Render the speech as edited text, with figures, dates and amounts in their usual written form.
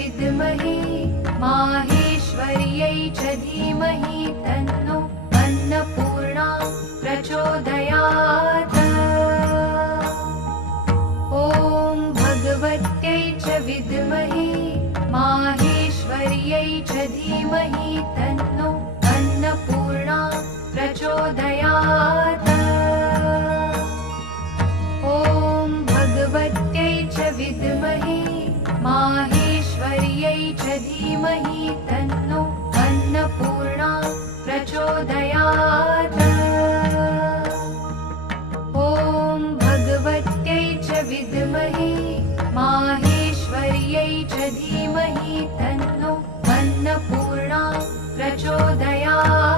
विद्महे माहेश्वर्यै च धीमहि तन्नो अन्नपूर्णा प्रचोदयात्। ॐ भगवत्यै च विद्महे माहेश्वर्यै च धीमहि तन्नो अन्नपूर्णा प्रचोदयात्। ॐ भगवत्यै च विद्महे माहेश्वर्यै च धीमहि तन्नो अन्नपूर्णा प्रचोदयात्। ॐ भगवत्यै च विद्महे माहेश्वर्यै च धीमहि तन्नो अन्नपूर्णा प्रचोदयात्।